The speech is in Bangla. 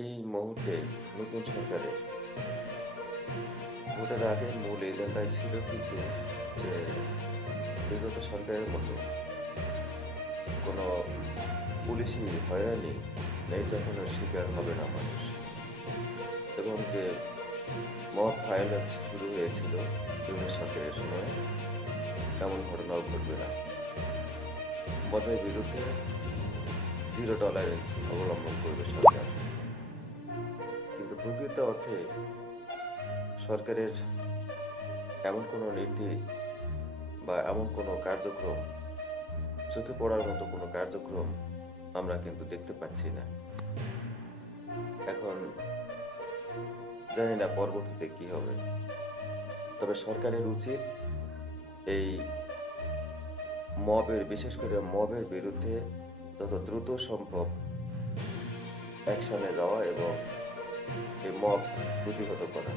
এই মুহূর্তে নতুন সরকারের ভোটের আগে মূল এজেন্ডাই ছিল কিন্তু যে বিগত সরকারের মতো কোনো পুলিশি হয়রানি নির্যাতনের শিকার হবে না মানুষ, এবং যে মব ভায়োলেন্স শুরু হয়েছিল বিভিন্ন সরকারের সময় এমন ঘটনাও ঘটবে না। মদের বিরুদ্ধে জিরো টলারেন্স অবলম্বন করবে সরকার। কিন্তু প্রকৃত অর্থে সরকারের এমন কোনো নীতি বা এমন কোনো কার্যক্রম, চোখে পড়ার মতো কোনো কার্যক্রম আমরা কিন্তু দেখতে পাচ্ছি না। এখন জানি না পরবর্তীতে কি হবে, তবে সরকারের উচিত এই বিশেষ করে মবের বিরুদ্ধে যত দ্রুত সম্ভব অ্যাকশনে যাওয়া এবং এই মব প্রতিহত করা।